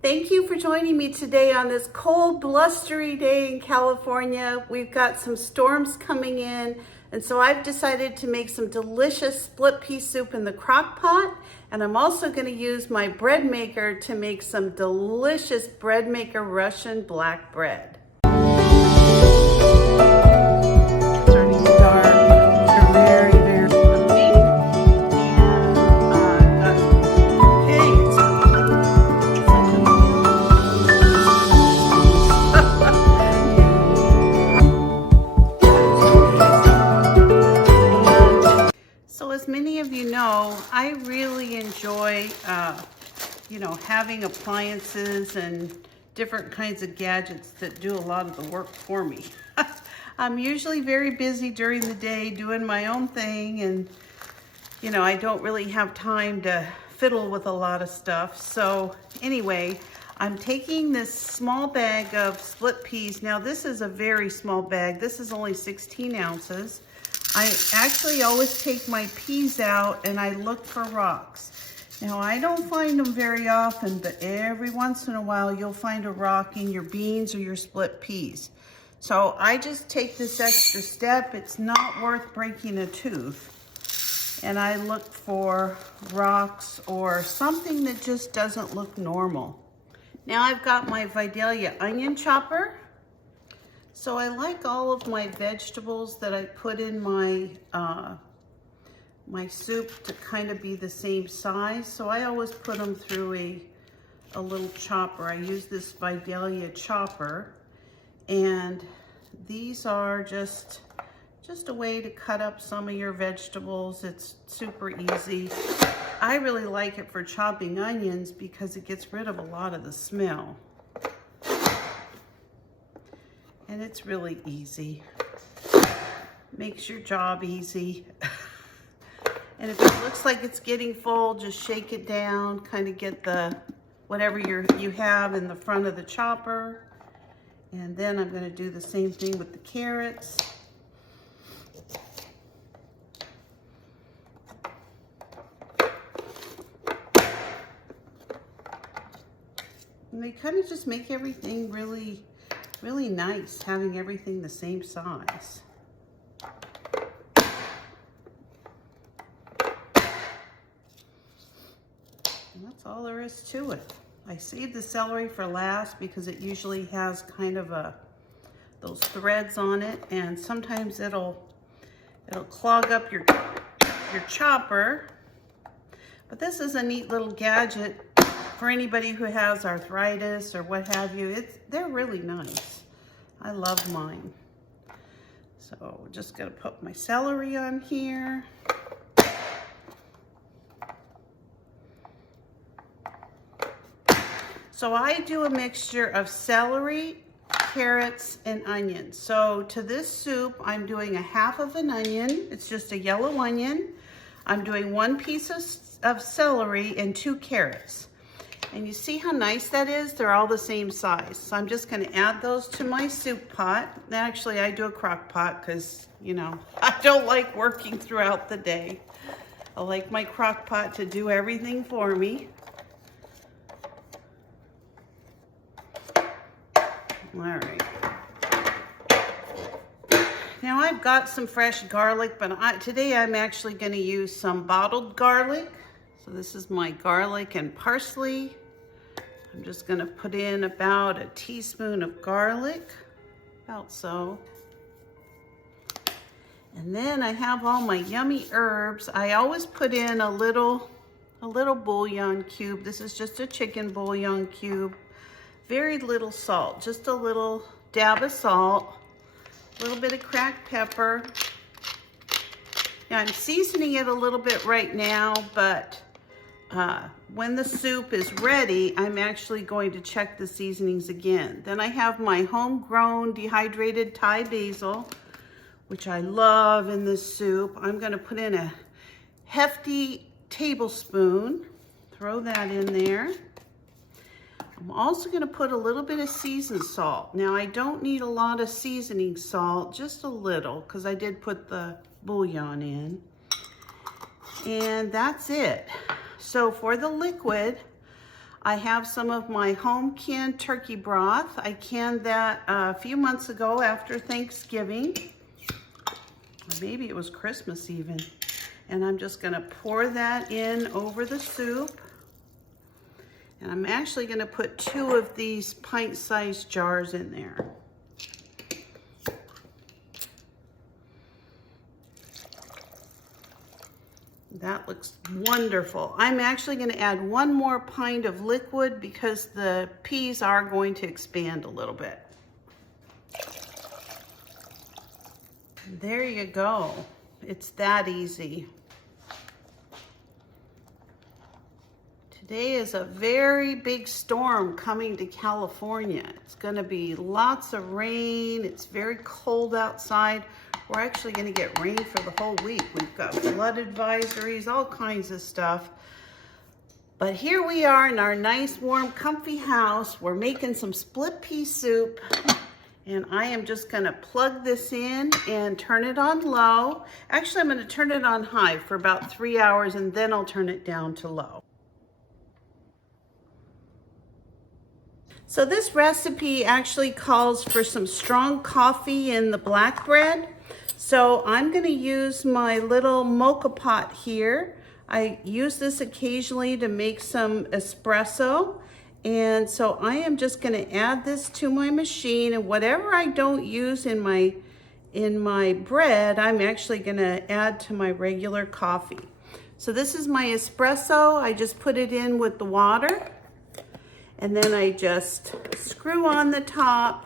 Thank you for joining me today on this cold, blustery day in California. We've got some storms coming in, and so I've decided to make some delicious split pea soup in the crock pot, and I'm also going to use my bread maker to make some delicious Breadmaker Russian black bread. Starting to dark, they're very, very comfy. So as many of you know, I really enjoy, having appliances and different kinds of gadgets that do a lot of the work for me. I'm usually very busy during the day doing my own thing, and I don't really have time to fiddle with a lot of stuff. So anyway, I'm taking this small bag of split peas. Now this is a very small bag. This is only 16 ounces. I actually always take my peas out and I look for rocks. Now I don't find them very often, but every once in a while you'll find a rock in your beans or your split peas. So I just take this extra step. It's not worth breaking a tooth. And I look for rocks or something that just doesn't look normal. Now I've got my Vidalia onion chopper. So I like all of my vegetables that I put in my my soup to kind of be the same size. So I always put them through a little chopper. I use this Vidalia chopper, and these are just a way to cut up some of your vegetables. It's super easy. I really like it for chopping onions because it gets rid of a lot of the smell. And it's really easy. Makes your job easy. And if it looks like it's getting full, just shake it down, kind of get the whatever you have in the front of the chopper. And then I'm going to do the same thing with the carrots. And they kind of just make everything really nice, having everything the same size. And that's all there is to it. I saved the celery for last because it usually has kind of those threads on it, and sometimes it'll clog up your chopper. But this is a neat little gadget for anybody who has arthritis or what have you. They're really nice. I love mine. So just gonna put my celery on here. So I do a mixture of celery, carrots, and onions. So to this soup, I'm doing a half of an onion. It's just a yellow onion. I'm doing 1 piece of celery and 2 carrots. And you see how nice that is? They're all the same size. So I'm just gonna add those to my soup pot. Actually, I do a crock pot because, I don't like working throughout the day. I like my crock pot to do everything for me. All right. Now I've got some fresh garlic, but today I'm actually gonna use some bottled garlic. So this is my garlic and parsley. I'm just gonna put in about a teaspoon of garlic, about so. And then I have all my yummy herbs. I always put in a little bouillon cube. This is just a chicken bouillon cube. Very little salt, just a little dab of salt, a little bit of cracked pepper. Now I'm seasoning it a little bit right now, but when the soup is ready, I'm actually going to check the seasonings again. Then I have my homegrown dehydrated Thai basil, which I love in this soup. I'm gonna put in a hefty tablespoon, throw that in there. I'm also gonna put a little bit of seasoned salt. Now I don't need a lot of seasoning salt, just a little, because I did put the bouillon in. And that's it. So for the liquid, I have some of my home canned turkey broth. I canned that a few months ago after Thanksgiving. Maybe it was Christmas even. And I'm just gonna pour that in over the soup. And I'm actually gonna put 2 of these pint-sized jars in there. That looks wonderful. I'm actually going to add 1 more pint of liquid because the peas are going to expand a little bit. There you go. It's that easy. Today is a very big storm coming to California. It's going to be lots of rain. It's very cold outside. We're actually going to get rain for the whole week. We've got flood advisories, all kinds of stuff. But here we are in our nice, warm, comfy house. We're making some split pea soup. And I am just going to plug this in and turn it on low. Actually, I'm going to turn it on high for about 3 hours, and then I'll turn it down to low. So this recipe actually calls for some strong coffee in the black bread. So I'm going to use my little mocha pot here. I use this occasionally to make some espresso. And so I am just going to add this to my machine, and whatever I don't use in my bread, I'm actually going to add to my regular coffee. So this is my espresso. I just put it in with the water, and then I just screw on the top.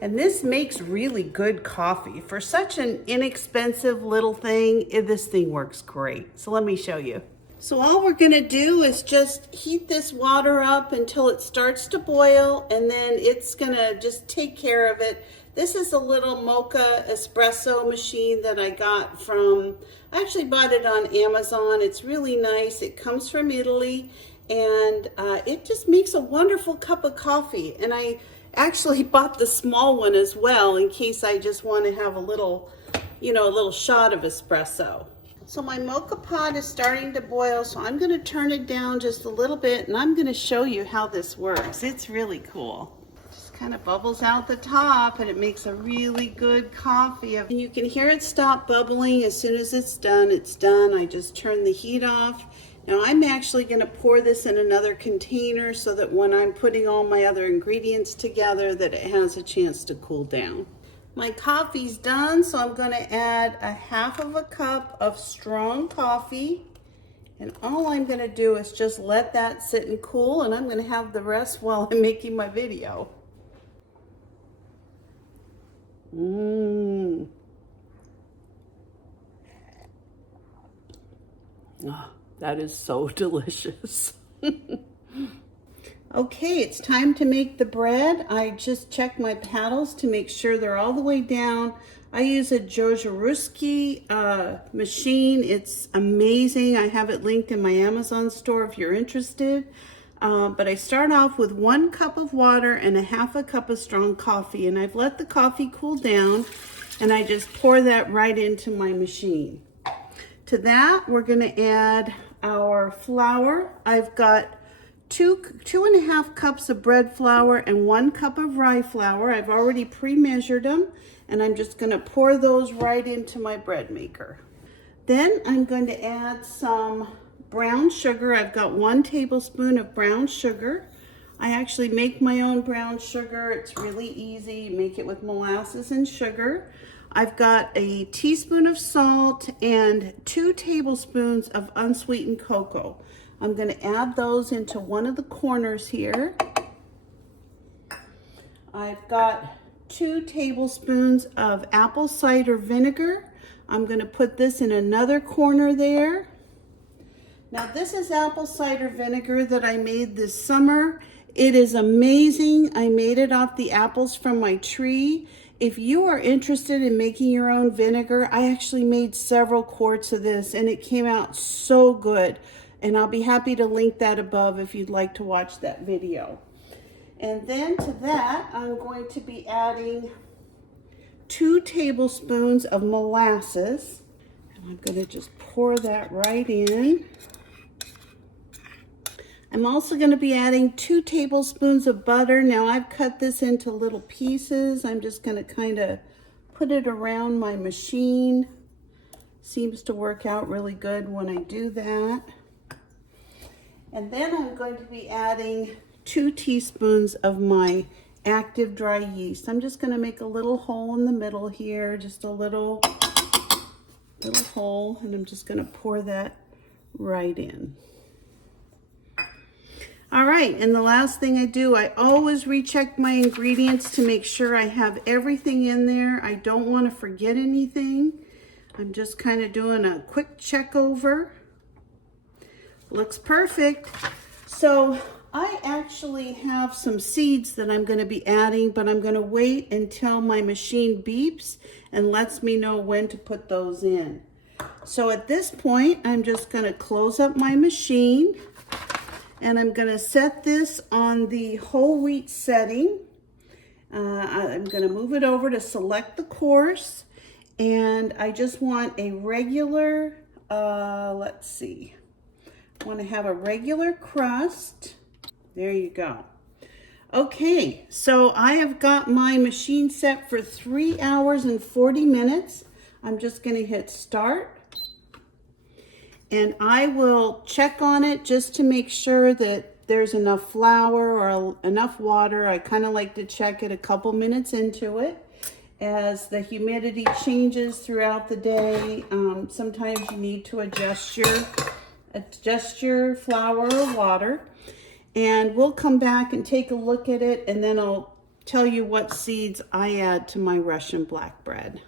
And this makes really good coffee. For such an inexpensive little thing, this thing works great. So let me show you. So all we're gonna do is just heat this water up until it starts to boil, and then it's gonna just take care of it. This is a little mocha espresso machine that I got from, I actually bought it on Amazon. It's really nice. It comes from Italy, and it just makes a wonderful cup of coffee. And I actually bought the small one as well in case I just want to have a little, a little shot of espresso. So my mocha pot is starting to boil, so I'm going to turn it down just a little bit, and I'm going to show you how this works. It's really cool. Just kind of bubbles out the top, and it makes a really good coffee. And you can hear it stop bubbling. As soon as it's done, it's done. I just turn the heat off. Now I'm actually going to pour this in another container so that when I'm putting all my other ingredients together, that it has a chance to cool down. My coffee's done, so I'm going to add a 1/2 cup of strong coffee. And all I'm going to do is just let that sit and cool, and I'm going to have the rest while I'm making my video. Oh, that is so delicious. Okay, it's time to make the bread. I just checked my paddles to make sure they're all the way down. I use a Jojaruski machine. It's amazing. I have it linked in my Amazon store if you're interested. But I start off with 1 cup of water and a 1/2 cup of strong coffee. And I've let the coffee cool down, and I just pour that right into my machine. To that, we're going to add our flour. I've got 2.5 cups of bread flour and 1 cup of rye flour. I've already pre-measured them, and I'm just going to pour those right into my bread maker. Then I'm going to add some brown sugar. I've got 1 tablespoon of brown sugar. I actually make my own brown sugar. It's really easy. You make it with molasses and sugar. I've got a teaspoon of salt and 2 tablespoons of unsweetened cocoa. I'm going to add those into one of the corners here. I've got 2 tablespoons of apple cider vinegar. I'm going to put this in another corner there. Now this is apple cider vinegar that I made this summer. It is amazing. I made it off the apples from my tree. If you are interested in making your own vinegar, I actually made several quarts of this, and it came out so good. And I'll be happy to link that above if you'd like to watch that video. And then to that, I'm going to be adding 2 tablespoons of molasses. And I'm going to just pour that right in. I'm also going to be adding 2 tablespoons of butter. Now I've cut this into little pieces. I'm just going to kind of put it around my machine. Seems to work out really good when I do that. And then I'm going to be adding 2 teaspoons of my active dry yeast. I'm just going to make a little hole in the middle here, just a little hole, and I'm just going to pour that right in. All right, and the last thing I do, I always recheck my ingredients to make sure I have everything in there. I don't want to forget anything. I'm just kind of doing a quick check over. Looks perfect. So I actually have some seeds that I'm going to be adding, but I'm going to wait until my machine beeps and lets me know when to put those in. So at this point, I'm just going to close up my machine, and I'm going to set this on the whole wheat setting. I'm going to move it over to select the course, and I just want a regular, let's see, I want to have a regular crust. There you go. Okay, so I have got my machine set for 3 hours and 40 minutes. I'm just going to hit start. And I will check on it just to make sure that there's enough flour or enough water. I kind of like to check it a couple minutes into it. As the humidity changes throughout the day, sometimes you need to adjust your flour or water. And we'll come back and take a look at it, and then I'll tell you what seeds I add to my Russian black bread.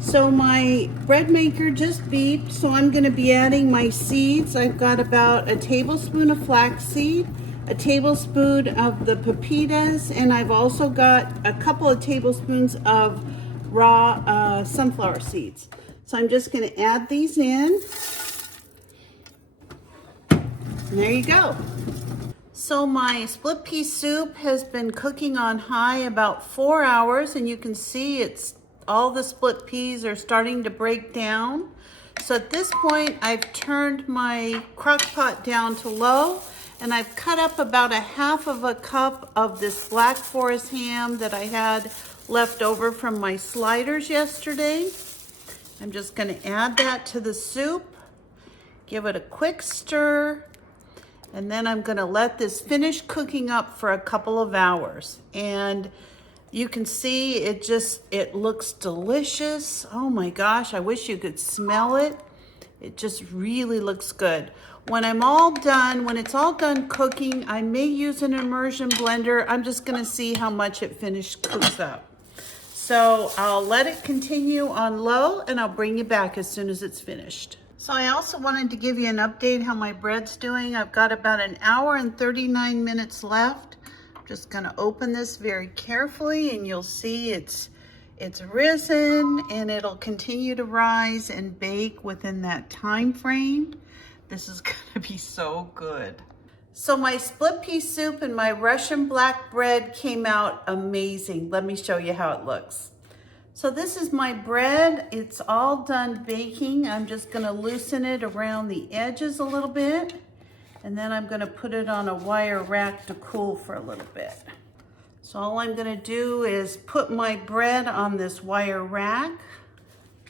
So my bread maker just beeped, so I'm going to be adding my seeds. I've got about a tablespoon of flaxseed, a tablespoon of the pepitas, and I've also got a couple of tablespoons of raw sunflower seeds. So I'm just going to add these in. And there you go. So my split pea soup has been cooking on high about 4 hours, and you can see all the split peas are starting to break down. So at this point, I've turned my crock pot down to low, and I've cut up about a half of a cup of this Black Forest ham that I had left over from my sliders yesterday. I'm just going to add that to the soup, give it a quick stir, and then I'm going to let this finish cooking up for a couple of hours. And you can see it looks delicious. Oh my gosh, I wish you could smell it. It just really looks good. When it's all done cooking, I may use an immersion blender. I'm just gonna see how much it cooks up. So I'll let it continue on low, and I'll bring you back as soon as it's finished. So I also wanted to give you an update how my bread's doing. I've got about an hour and 39 minutes left. Just gonna open this very carefully, and you'll see it's risen, and it'll continue to rise and bake within that time frame. This is gonna be so good. So my split pea soup and my Russian black bread came out amazing. Let me show you how it looks. So this is my bread. It's all done baking. I'm just gonna loosen it around the edges a little bit. And then I'm gonna put it on a wire rack to cool for a little bit. So all I'm gonna do is put my bread on this wire rack.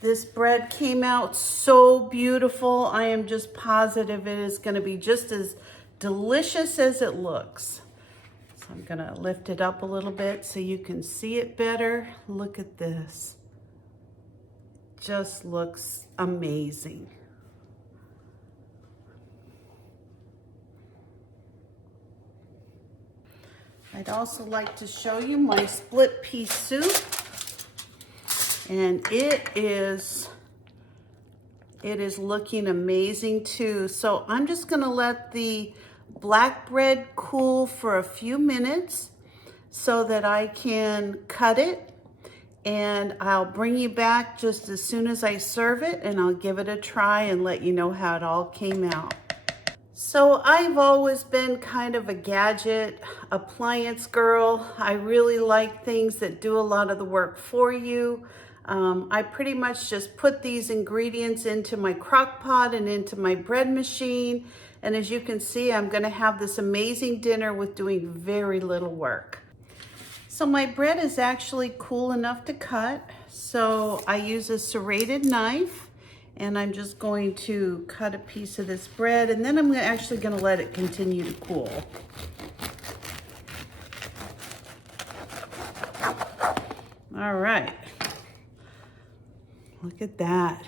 This bread came out so beautiful. I am just positive it is gonna be just as delicious as it looks. So I'm gonna lift it up a little bit so you can see it better. Look at this. Just looks amazing. I'd also like to show you my split pea soup, and it is looking amazing too. So I'm just gonna let the black bread cool for a few minutes so that I can cut it, and I'll bring you back just as soon as I serve it, and I'll give it a try and let you know how it all came out. So I've always been kind of a gadget appliance girl. I really like things that do a lot of the work for you. I pretty much just put these ingredients into my crock pot and into my bread machine, And as you can see, I'm gonna have this amazing dinner with doing very little work. So my bread is actually cool enough to cut. So I use a serrated knife, and I'm just going to cut a piece of this bread, and then I'm actually gonna let it continue to cool. All right, look at that.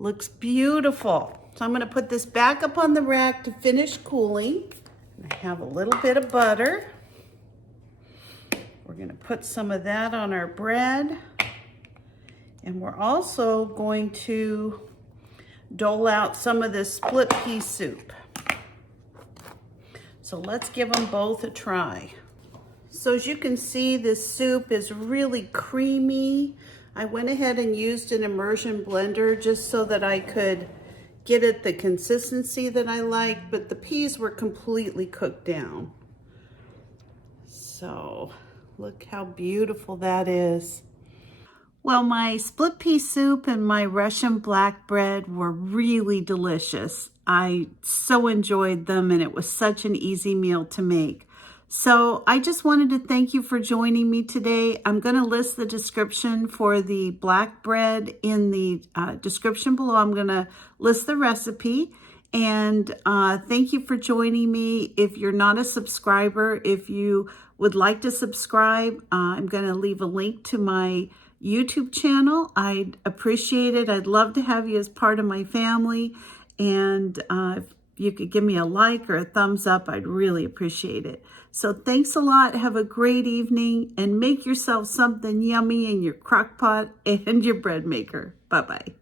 Looks beautiful. So I'm gonna put this back up on the rack to finish cooling. I have a little bit of butter. We're gonna put some of that on our bread. And we're also going to dole out some of this split pea soup. So let's give them both a try. So as you can see, this soup is really creamy. I went ahead and used an immersion blender just so that I could get it the consistency that I like, but the peas were completely cooked down. So look how beautiful that is. Well, my split pea soup and my Russian black bread were really delicious. I so enjoyed them, and it was such an easy meal to make. So I just wanted to thank you for joining me today. I'm going to list the description for the black bread in the description below. I'm going to list the recipe. And thank you for joining me. If you're not a subscriber, if you would like to subscribe, I'm going to leave a link to my YouTube channel. I'd appreciate it. I'd love to have you as part of my family. And if you could give me a like or a thumbs up, I'd really appreciate it. So thanks a lot. Have a great evening, and make yourself something yummy in your crock pot and your bread maker. Bye-bye.